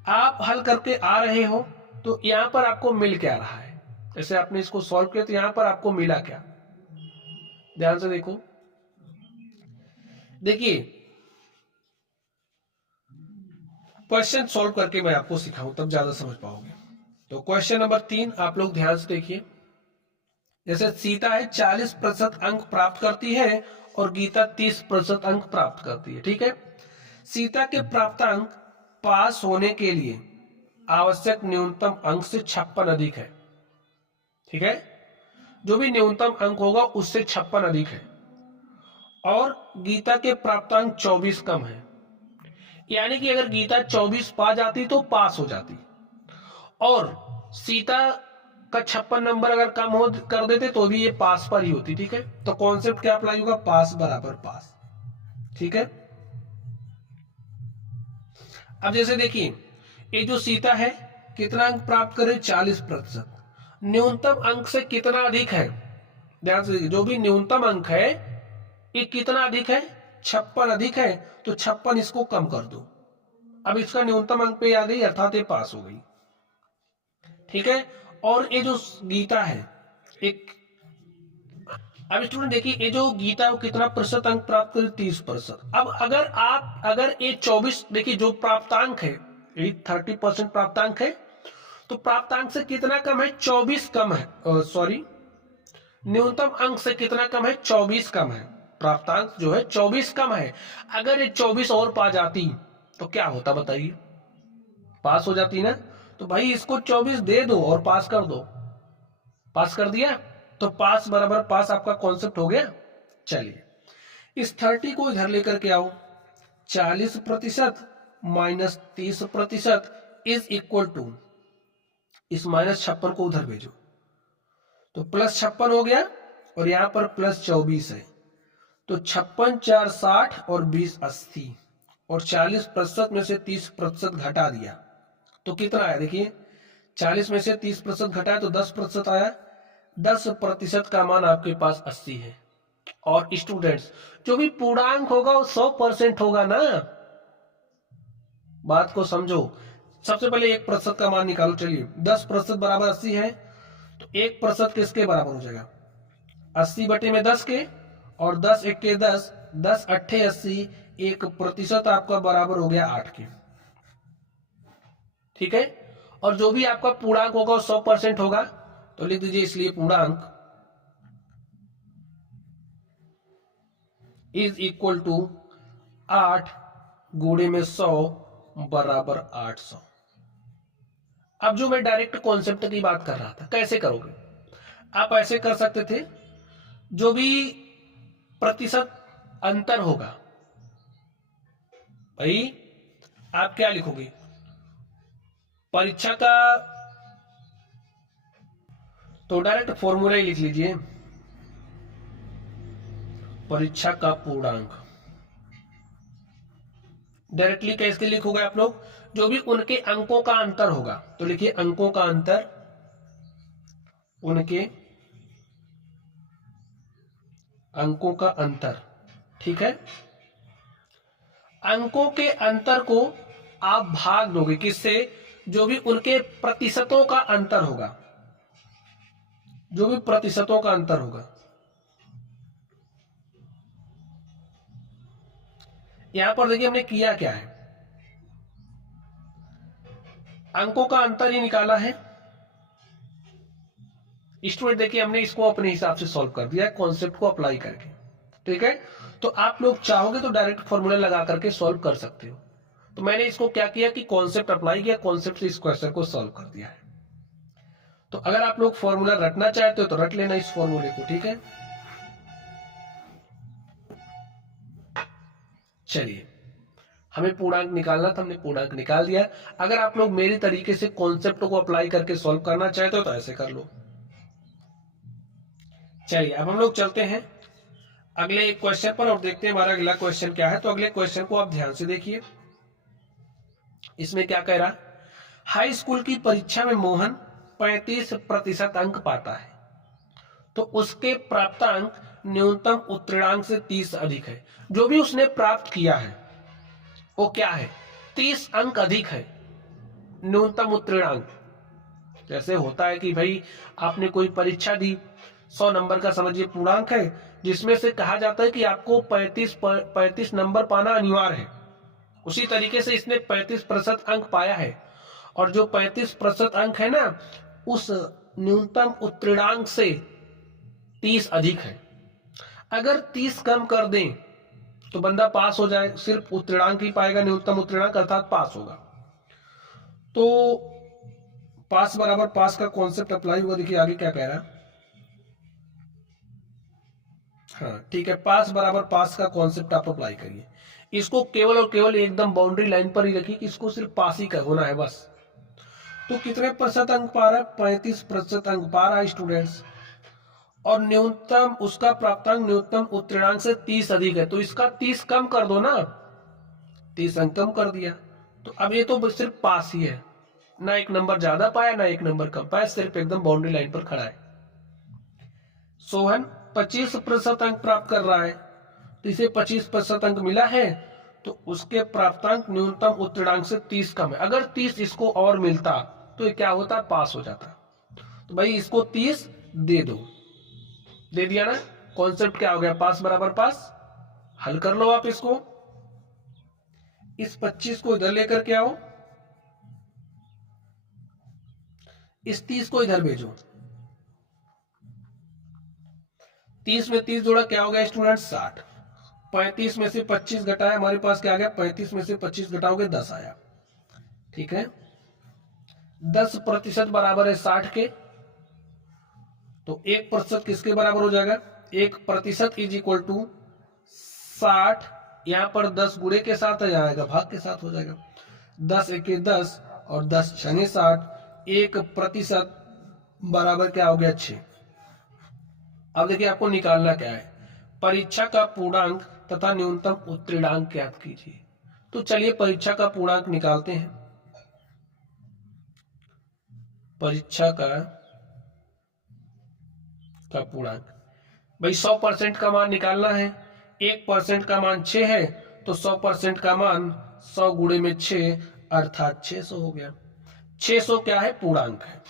आप हल करके आ रहे हो तो यहां पर आपको मिल क्या रहा है, जैसे आपने इसको सॉल्व किया तो यहां पर आपको मिला क्या, ध्यान से देखो। देखिए क्वेश्चन सॉल्व करके मैं आपको सिखाऊं तब ज्यादा समझ पाओगे। तो क्वेश्चन नंबर 3 आप लोग ध्यान से देखिए। जैसे सीता है 40% अंक प्राप्त करती है और गीता 30% अंक प्राप्त करती है। ठीक है, सीता के प्राप्तांक पास होने के लिए आवश्यक न्यूनतम अंक से 56 अधिक है। ठीक है, जो भी न्यूनतम अंक होगा उससे 56 अधिक है, और गीता के प्राप्तांक 24 कम है। यानी कि अगर गीता 24 पा जाती तो पास हो जाती, और सीता का 56 नंबर अगर कम हो कर देते तो भी ये पास पर ही होती। ठीक है, तो कॉन्सेप्ट क्या अप्लाई होगा, पास बराबर पास। ठीक है, अब जैसे देखिए ये जो सीता है कितना अंक प्राप्त करे, 40%। न्यूनतम अंक से कितना अधिक है, ध्यान से देखिए, जो भी न्यूनतम अंक है ये कितना अधिक है, 56 अधिक है। तो 56 इसको कम कर दो, अब इसका न्यूनतम अंक पे आ गई, अर्थात ये पास हो गई। ठीक है, और ये जो गीता है एक, अब स्टूडेंट देखिए ये जो गीता है वो कितना प्रतिशत अंक प्राप्त करे, 30%। अब अगर ये 24, देखिए जो प्राप्तांक है ये 30% प्राप्तांक है, तो प्राप्तांक से कितना कम है, 24 कम है, सॉरी न्यूनतम अंक से कितना कम है, 24 कम है। प्राप्तांक जो है 24 कम है। अगर ये 24 और पा जाती तो क्या होता बताइए, पास हो जाती ना। तो भाई इसको 24 दे दो और पास कर दो, पास कर दिया तो पास बराबर पास आपका कॉन्सेप्ट हो गया। चलिए इस 30 को इधर लेकर के आओ, 40% माइनस 30% इज इक्वल टू, इस -56 को उधर भेजो तो +56 हो गया, और यहां पर +24 है। तो 56 4 60 और 20 80, और 40% में से 30% घटा दिया तो कितना आया, देखिए 40 में से 30% घटाया तो 10% आया। 10% का मान आपके पास 80 है। और स्टूडेंट्स जो भी पूर्णांक होगा वो 100% होगा ना, बात को समझो। सबसे पहले 1% का मान निकालो। चलिए 10% बराबर 80 है, तो 1% किसके बराबर हो जाएगा, 80 बटे में 10 के, और 10 एक के 10, 10 अट्ठे 80, 1% आपका बराबर हो गया 8 के। ठीक है, और जो भी आपका पूर्णांक होगा वो 100% होगा, तो लिख दीजिए इसलिए पूर्णांक इज इक्वल टू 8 गुणे में 100 बराबर 800। अब जो मैं डायरेक्ट कॉन्सेप्ट की बात कर रहा था, कैसे करोगे आप, ऐसे कर सकते थे, जो भी प्रतिशत अंतर होगा, भाई आप क्या लिखोगे, परीक्षा का, तो डायरेक्ट फॉर्मूला ही लिख लीजिए, परीक्षा का पूर्णांक। डायरेक्टली कैसे लिखोगे आप लोग, जो भी उनके अंकों का अंतर होगा, तो लिखिए अंकों का अंतर, उनके अंकों का अंतर। ठीक है, अंकों के अंतर को आप भाग दोगे किससे, जो भी उनके प्रतिशतों का अंतर होगा, जो भी प्रतिशतों का अंतर होगा। यहां पर देखिए हमने किया क्या है, अंकों का अंतर ही निकाला है। स्टूडेंट देखिए हमने इसको अपने हिसाब से सॉल्व कर दिया कॉन्सेप्ट को अप्लाई करके, ठीक है। तो आप लोग चाहोगे तो डायरेक्ट फॉर्मूला लगा करके सॉल्व कर सकते हो। तो मैंने इसको क्या किया कि कॉन्सेप्ट अप्लाई किया, कॉन्सेप्ट से इस क्वेश्चन को सॉल्व कर दिया है। तो अगर आप लोग फॉर्मूला रटना चाहते हो तो रट लेना इस फॉर्मूले को, ठीक है। चलिए हमें पूर्णांक निकालना था, हमने पूर्णांक निकाल दिया। अगर आप लोग मेरी तरीके से कॉन्सेप्ट को अप्लाई करके सॉल्व करना चाहते हो तो ऐसे कर लो। चलिए अब हम लोग चलते हैं अगले क्वेश्चन पर और देखते हैं हमारा अगला क्वेश्चन क्या है। तो अगले क्वेश्चन को आप ध्यान से देखिए, इसमें क्या कह रहा है, हाई स्कूल की परीक्षा में मोहन 35% अंक पाता है तो उसके प्राप्तांक न्यूनतम उत्तीर्णांक से 30 अधिक है। जो भी उसने प्राप्त किया है वो क्या है, 30 अंक अधिक है न्यूनतम उत्तीर्णांक। जैसे होता है कि भाई आपने कोई परीक्षा दी, 100 नंबर का समझिए पूर्णांक है, जिसमें से कहा जाता है कि आपको 35 नंबर पाना अनिवार्य है। उसी तरीके से इसने 35% अंक पाया है और जो 35% अंक है ना उस न्यूनतम उत्तीर्णांक से 30 अधिक है। अगर 30 कम कर दें तो बंदा पास हो जाए, सिर्फ उत्तीर्णांक ही पाएगा, न्यूनतम उत्तीर्णांक अर्थात पास होगा। तो पास बराबर पास का कॉन्सेप्ट अप्लाई हुआ, देखिए आगे क्या कह रहा है। हाँ ठीक है, पास बराबर पास का कॉन्सेप्ट आप अप्लाई करिए। इसको केवल और केवल एकदम बाउंड्री लाइन पर ही रखिए कि इसको सिर्फ पास ही होना है बस। तो कितने प्रतिशत अंक पा रहा है, 35% अंक पा रहा है स्टूडेंट्स, और न्यूनतम उसका प्राप्तांक न्यूनतम उत्तीर्णांक से 30 अधिक है। तो इसका 30 कम कर दो ना, 30 अंक कम कर दिया तो अब ये तो सिर्फ पास ही है, ना एक नंबर ज्यादा पाया ना एक नंबर कम पाया, सिर्फ एकदम बाउंड्री लाइन पर खड़ा है। सोहन 25% अंक प्राप्त कर रहा है तो इसे 25% अंक मिला है तो उसके प्राप्तांक न्यूनतम उत्तीर्णांक से 30 कम है। अगर 30 इसको और मिलता तो ये क्या होता, पास हो जाता। तो भाई इसको 30 दे दो, दे दिया ना, कॉन्सेप्ट क्या हो गया, पास बराबर पास। हल कर लो आप इसको, इस 25 को इधर लेकर के आओ, इस 30 को इधर भेजो, 30 में 30 जोड़ा क्या हो गया स्टूडेंट, 60। 35 में से 25 घटाया, हमारे पास क्या आ गया, 35 में से 25 घटाओगे 10 आया, ठीक है। 10% बराबर है 60 के, तो 1% किसके बराबर हो जाएगा, 1% इज इक्वल टू 60। यहां पर 10 गुणे के साथ आ जाएगा, भाग के साथ हो जाएगा, 10 एके 10 और 10 छने 60। 1% बराबर क्या हो गया, 6। अब देखिए आपको निकालना क्या है, परीक्षा का पूर्णांक तथा न्यूनतम उत्तीर्णांक ज्ञात कीजिए। तो चलिए परीक्षा का पूर्णांक निकालते हैं। परीक्षा का पूर्णांक भाई 100% का मान निकालना है, 1% का मान 6 है तो 100% का मान 100 गुणे में 6 अर्थात 600 हो गया। 600 क्या है, पूर्णांक है।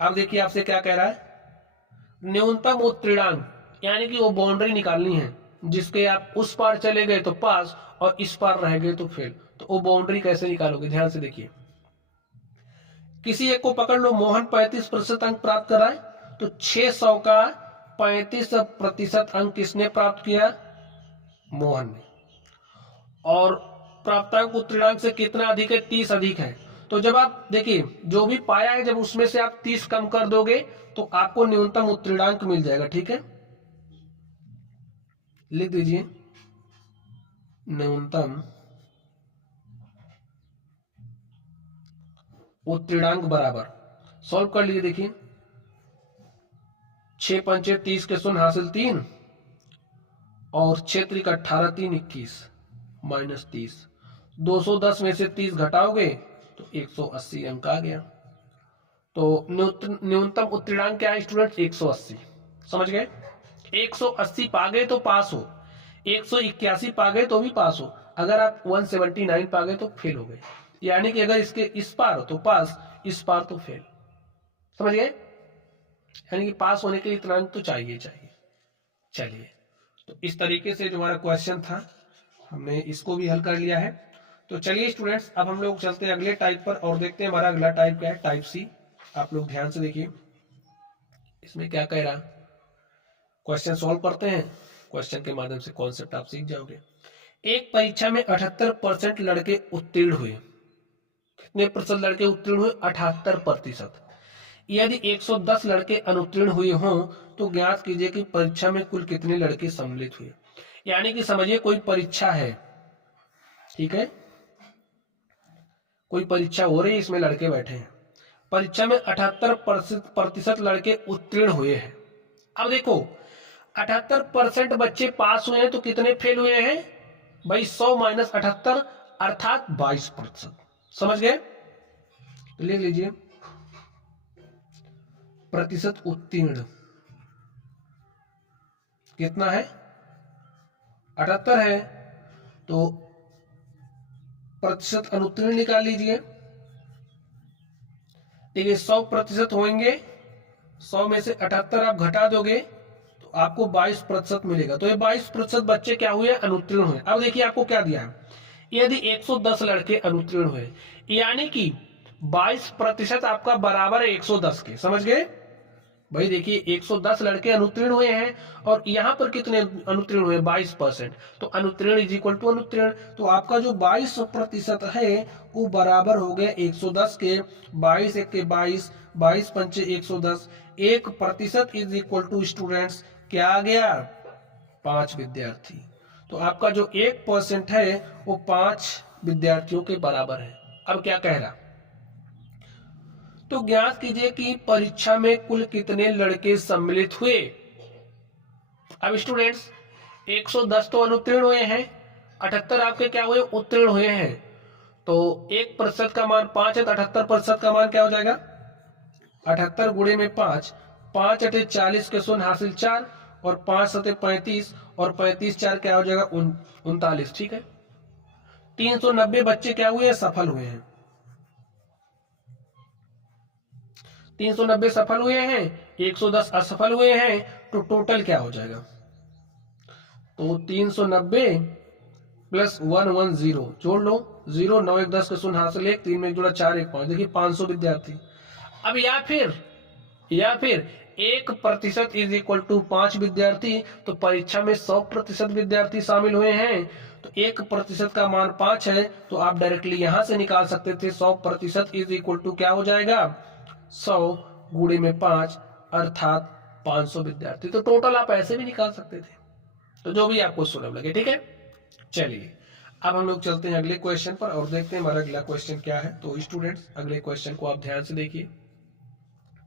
अब देखिए आपसे क्या कह रहा है, न्यूनतम उत्तीर्णांक यानी कि वो बाउंड्री निकालनी है जिसके आप उस पार चले गए तो पास और इस पार रह गए तो फेल। तो वो बाउंड्री कैसे निकालोगे, ध्यान से देखिए। किसी एक को पकड़ लो, मोहन 35% अंक प्राप्त कर रहा है तो 600 का 35% अंक किसने प्राप्त किया, मोहन ने, और प्राप्तांक उत्तीर्णांक से कितना अधिक है, 30 अधिक है। तो जब आप देखिए जो भी पाया है जब उसमें से आप 30 कम कर दोगे तो आपको न्यूनतम उत्तीर्णांक मिल जाएगा, ठीक है। लिख दीजिए न्यूनतम उत्तीर्णांक बराबर, सॉल्व कर लीजिए, देखिए 6 पंचे 30 के शून्य हासिल 3 और 6 त्रिक 18 3 21 माइनस 30, 210 में से 30 घटाओगे तो 180 अंक आ गया। तो न्यूनतम उत्तीर्णांक क्या है स्टूडेंट, 180। समझ गए, 180 पा गए तो पास हो, 181 पा गए तो भी पास हो, अगर आप 179 पा गए तो फेल हो गए। यानी कि अगर इसके इस पार हो तो पास, इस पार तो फेल। समझ गए, यानी कि पास होने के लिए इतना अंक तो चाहिए चाहिए। चलिए तो इस तरीके से जो हमारा क्वेश्चन था हमने इसको भी हल कर लिया है। तो चलिए स्टूडेंट्स, अब हम लोग चलते हैं अगले टाइप पर और देखते हैं हमारा अगला टाइप क्या है, टाइप सी। आप लोग ध्यान से देखिए इसमें क्या कह रहा। क्वेश्चन सॉल्व करते हैं, क्वेश्चन के माध्यम से कॉन्सेप्ट आप सीख जाओगे। एक परीक्षा में 78% लड़के उत्तीर्ण हुए। कितने प्रतिशत लड़के उत्तीर्ण हुए? 78%। यदि 110 लड़के अनुत्तीर्ण हुए हों तो ज्ञात कीजिए कि परीक्षा में कुल कितने लड़के सम्मिलित हुए। यानी कि समझिए कोई परीक्षा है, ठीक है, कोई परीक्षा हो रही है, इसमें लड़के बैठे हैं, परीक्षा में 78% लड़के उत्तीर्ण हुए हैं। अब देखो 78% बच्चे पास हुए हैं तो कितने फेल हुए हैं भाई? 100 माइनस 78 अर्थात 22%। समझ गए? तो लिख लीजिए प्रतिशत उत्तीर्ण कितना है? 78 है, तो प्रतिशत अनुत्तीर्ण निकाल लीजिए। देखिए 100% होंगे, 100 में से 78 आप घटा दोगे तो आपको 22% मिलेगा। तो ये 22% बच्चे क्या हुए? अनुत्तीर्ण हुए। अब देखिए आपको क्या दिया है, यदि 110 लड़के अनुत्तीर्ण हुए, यानी कि 22% आपका बराबर है 110 के। समझ गए भाई? देखिए 110 लड़के अनुत्तीर्ण हुए हैं और यहां पर कितने अनुत्तीर्ण हुए? 22%। तो अनुत्तीर्ण इज इक्वल टू अनुत्तीर्ण, तो आपका जो 22% है वो बराबर हो गया 110 के। 22 एक के 22, 22 पंचे 110, 1% इज इक्वल टू स्टूडेंट्स क्या आ गया? 5 विद्यार्थी। तो आपका जो 1% है वो 5 विद्यार्थियों के बराबर है। अब क्या कह रहा, तो ज्ञात कीजिए कि परीक्षा में कुल कितने लड़के सम्मिलित हुए। अब स्टूडेंट्स 110 तो अनुत्तीर्ण हुए हैं, 78 आपके क्या हुए? उत्तीर्ण हुए हैं। तो 1% का मान 5 है, तो 78% का मान क्या हो जाएगा? 78 गुणे में 5, 5 अटे 40 के शून्य हासिल 4 और 5 सते 35 और 35 4 क्या हो जाएगा? 39। ठीक है, 390 बच्चे क्या हुए? सफल हुए हैं। 390 सफल हुए हैं, 110 असफल हुए हैं, तो टोटल क्या हो जाएगा? तो 390 प्लस 110 जोड़ लो, 0 9 1 10 के शून्य हासिल 1, 3 में 1 जोड़ा 4 1 5। देखिए 500 विद्यार्थी। अब या फिर 1% इज इक्वल टू 5 विद्यार्थी, तो परीक्षा में 100% विद्यार्थी शामिल हुए हैं, तो 1% का मान 5 है, तो आप डायरेक्टली यहां से निकाल सकते थे 100% इज इक्वल टू क्या हो जाएगा? 100 गुणे में 5 अर्थात 500 विद्यार्थी। तो टोटल आप ऐसे भी निकाल सकते थे, तो जो भी आपको सुलभ लगे। ठीक है, चलिए अब हम लोग चलते हैं अगले क्वेश्चन पर और देखते हैं हमारा अगला क्वेश्चन क्या है। तो स्टूडेंट्स अगले क्वेश्चन को आप ध्यान से देखिए,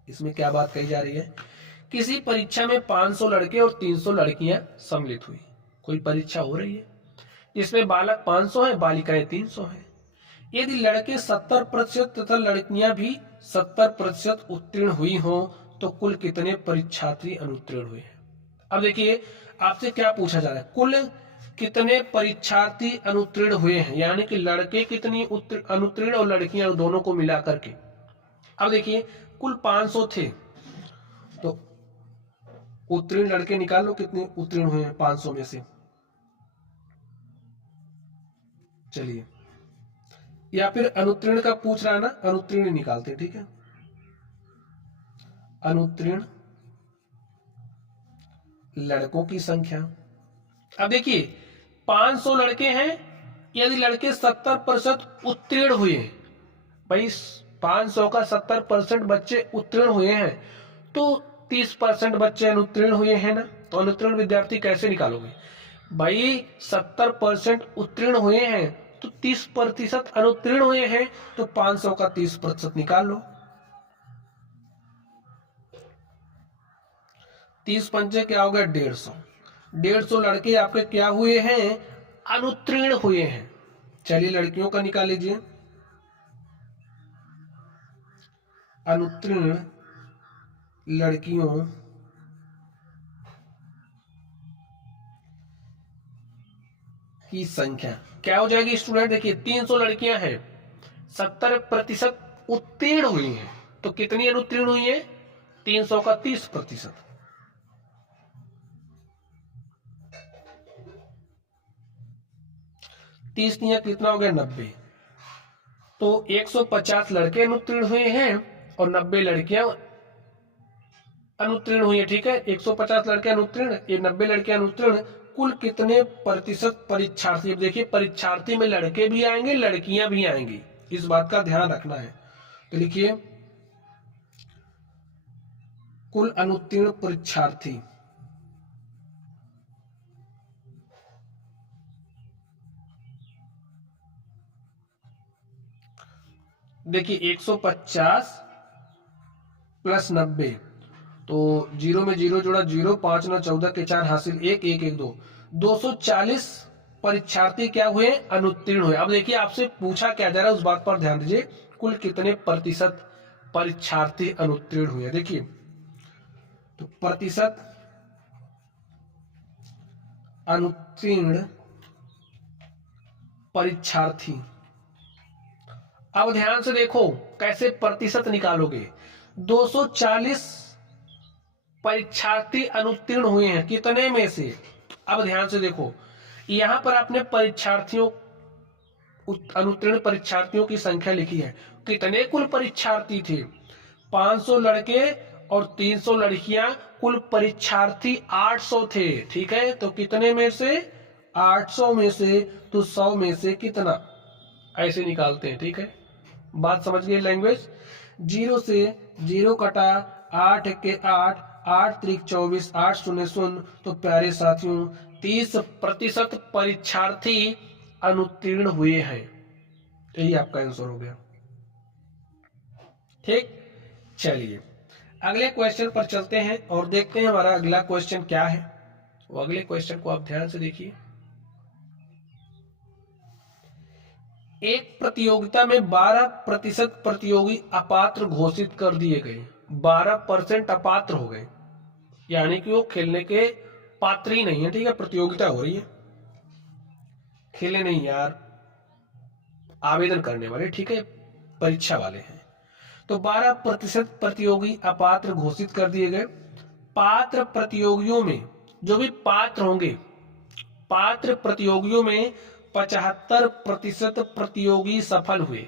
इसमें क्या बात कही जा रही है। किसी परीक्षा में 500 लड़के और 300 लड़कियां सम्मिलित हुई। कोई परीक्षा हो रही है जिसमें बालक 500 है, बालिकाएं 300 है। यदि लड़के 70% तथा लड़कियां भी 70% उत्तीर्ण हुई हो तो कुल कितने परीक्षार्थी अनुत्तीर्ण हुए हैं। अब देखिए आपसे क्या पूछा जा रहा है, कुल कितने परीक्षार्थी अनुत्तीर्ण हुए हैं, यानी कि लड़के कितनी अनुत्तीर्ण और लड़कियां दोनों को मिला करके। अब देखिए कुल 500 थे, तो उत्तीर्ण लड़के निकाल लो कितने उत्तीर्ण हुए हैं 500 में से। चलिए, या फिर अनुत्तीर्ण का पूछ रहा है ना, अनुत्तीर्ण निकालते हैं। ठीक है, अनुत्तीर्ण लड़कों की संख्या। अब देखिए 500 लड़के हैं, यदि लड़के 70% उत्तीर्ण हुए हैं, भाई 500 का 70% बच्चे उत्तीर्ण हुए हैं, तो 30% बच्चे अनुत्तीर्ण हुए हैं ना। तो अनुत्तीर्ण विद्यार्थी कैसे निकालोगे भाई? 70% उत्तीर्ण हुए हैं तो 30% अनुत्तीर्ण हुए हैं, तो 500 का 30% निकाल लो। 30 पंचे क्या हो गया? 150। 150 लड़के आपके क्या हुए हैं? अनुत्तीर्ण हुए हैं। चलिए लड़कियों का निकाल लीजिए। अनुत्तीर्ण लड़कियों की संख्या क्या हो जाएगी स्टूडेंट? देखिए 300 लड़कियां हैं, 70% उत्तीर्ण हुई हैं, तो कितनी अनुत्तीर्ण हुई है? 300 का 30%। 30 तिया कितना हो गया 90। तो 150 लड़के अनुत्तीर्ण हुए हैं और 90 लड़कियां अनुत्तीर्ण हुई है। ठीक है, 150 लड़के अनुत्तीर्ण, ये 90 लड़के अनुत्तीर्ण, कुल कितने प्रतिशत परीक्षार्थी। अब देखिए परीक्षार्थी में लड़के भी आएंगे लड़कियां भी आएंगी, इस बात का ध्यान रखना है। तो लिखिए कुल अनुत्तीर्ण परीक्षार्थी, देखिए 150 प्लस 90, तो 0 में 0 जोड़ा 0, 5 9 14 के 4 हासिल 1 1 1 2, 240 परीक्षार्थी क्या हुए अनुत्तीर्ण हुए। अब देखिए आपसे पूछा क्या जा रहा है उस बात पर ध्यान दीजिए, कुल कितने प्रतिशत परीक्षार्थी अनुत्तीर्ण हुए। देखिए तो प्रतिशत अनुत्तीर्ण परीक्षार्थी, अब ध्यान से देखो कैसे प्रतिशत निकालोगे। 240 परीक्षार्थी अनुत्तीर्ण हुए हैं, कितने में से। अब ध्यान से देखो यहां पर आपने परीक्षार्थियों अनुत्तीर्ण परीक्षार्थियों की संख्या लिखी है, कितने कुल परीक्षार्थी थे 500 लड़के और 300 लड़कियां, कुल परीक्षार्थी 800 थे। ठीक है, तो कितने में से 800 में से, तो 100 में से कितना, ऐसे निकालते हैं। ठीक है, बात समझ गए लैंग्वेज। 0 से 0 कटा, 8 के 8, 8 त्रिक 24, 8 शून्य शून्य, तो प्यारे साथियों 30% परीक्षार्थी अनुत्तीर्ण हुए हैं। यही आपका आंसर हो गया। ठीक, चलिए अगले क्वेश्चन पर चलते हैं और देखते हैं हमारा अगला क्वेश्चन क्या है। वो अगले क्वेश्चन को आप ध्यान से देखिए। एक प्रतियोगिता में 12% प्रतियोगी अपात्र घोषित कर दिए गए, 12% अपात्र हो गए, यानी कि वो खेलने के पात्र ही नहीं है। ठीक है, प्रतियोगिता हो रही है, खेले नहीं यार, आवेदन करने वाले, ठीक है, परीक्षा वाले हैं। तो 12% प्रतियोगी अपात्र घोषित कर दिए गए। पात्र प्रतियोगियों में जो भी पात्र होंगे, पात्र प्रतियोगियों में 75% प्रतियोगी सफल हुए।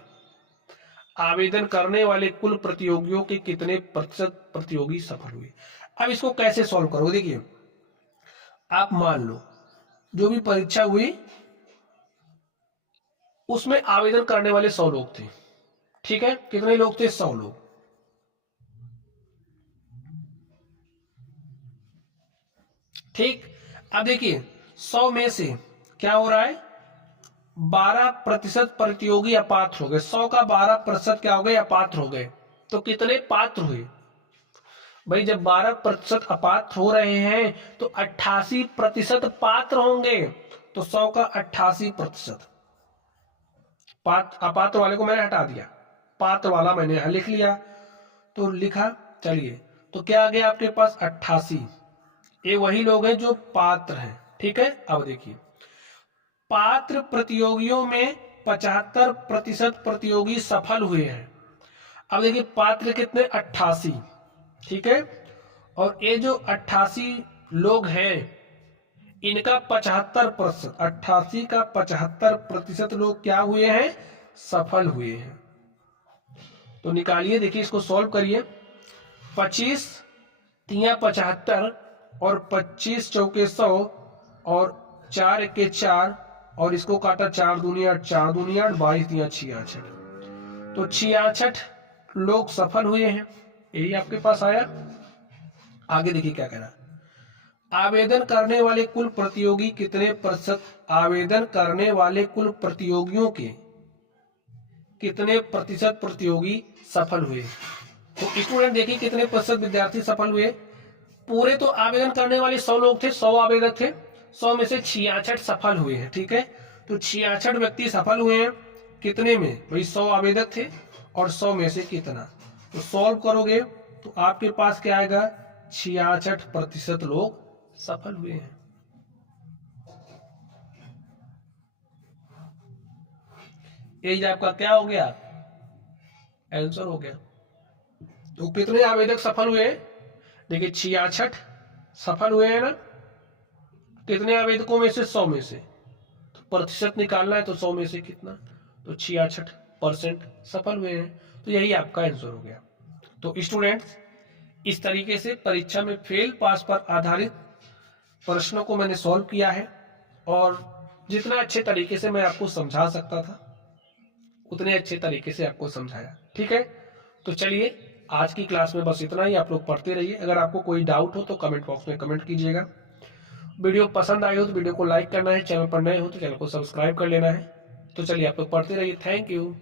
आवेदन करने वाले कुल प्रतियोगियों के कितने प्रतिशत प्रतियोगी सफल हुए। अब इसको कैसे सॉल्व करोगे। देखिए आप मान लो जो भी परीक्षा हुई उसमें आवेदन करने वाले 100 लोग थे। ठीक है, कितने लोग थे 100 लोग। ठीक, अब देखिए 100 में से क्या हो रहा है, 12% प्रतियोगी अपात्र हो गए। 100 का 12% क्या हो गए, अपात्र हो गए। तो कितने पात्र हुए भाई, जब 12% अपात्र हो रहे हैं तो 88% पात्र होंगे। तो 100 का 88%, अपात्र वाले को मैंने हटा दिया, पात्र वाला मैंने यहां लिख लिया। तो लिखा, चलिए तो क्या आ गया आपके पास 88। ये वही लोग हैं जो पात्र हैं। ठीक है, अब देखिए पात्र प्रतियोगियों में 75% प्रतियोगी सफल हुए हैं। अब देखिए पात्र कितने 88। ठीक है, और ये जो 88 लोग हैं इनका 75%, 88 का 75% लोग क्या हुए हैं, सफल हुए हैं। तो निकालिए, देखिए इसको सॉल्व करिए। 25 तिया 75 और 25 चौके 100 और 4 के 4 और इसको काटा 4 दूनी 8, 4 दूनी 8, 22 तिया 66। तो 66 लोग सफल हुए हैं, यही आपके पास आया। आगे देखिए क्या कह रहा है, आवेदन करने वाले कुल प्रतियोगी कितने प्रतिशत, आवेदन करने वाले कुल प्रतियोगियों के कितने प्रतिशत प्रतियोगी सफल हुए। तो स्टूडेंट देखिए कितने प्रतिशत विद्यार्थी सफल हुए। पूरे तो आवेदन करने वाले 100 लोग थे, 100 आवेदक थे, 100 में से 66 सफल हुए हैं। ठीक है, तो 66 व्यक्ति सफल हुए हैं, कितने में भाई 100 आवेदक थे और 100 में से कितना। तो सॉल्व करोगे तो आपके पास क्या आएगा, 66% लोग सफल हुए हैं। यही आपका क्या हो गया, आंसर हो गया। तो कितने आवेदक सफल हुए, देखिए 66 सफल हुए हैं ना, कितने आवेदकों में से, 100 में से। तो प्रतिशत निकालना है तो 100 में से कितना, तो 66% सफल हुए हैं। तो यही आपका आंसर हो गया। तो स्टूडेंट्स, इस तरीके से परीक्षा में फेल पास पर आधारित प्रश्नों को मैंने सॉल्व किया है और जितना अच्छे तरीके से मैं आपको समझा सकता था उतने अच्छे तरीके से आपको समझाया। ठीक है, तो चलिए आज की क्लास में बस इतना ही। आप लोग पढ़ते रहिए। अगर आपको कोई डाउट हो तो कमेंट बॉक्स में कमेंट कीजिएगा। वीडियो पसंद आई हो तो वीडियो को लाइक करना है, चैनल पर नए हो तो चैनल को सब्सक्राइब कर लेना है। तो चलिए आप लोग पढ़ते रहिए। Thank you.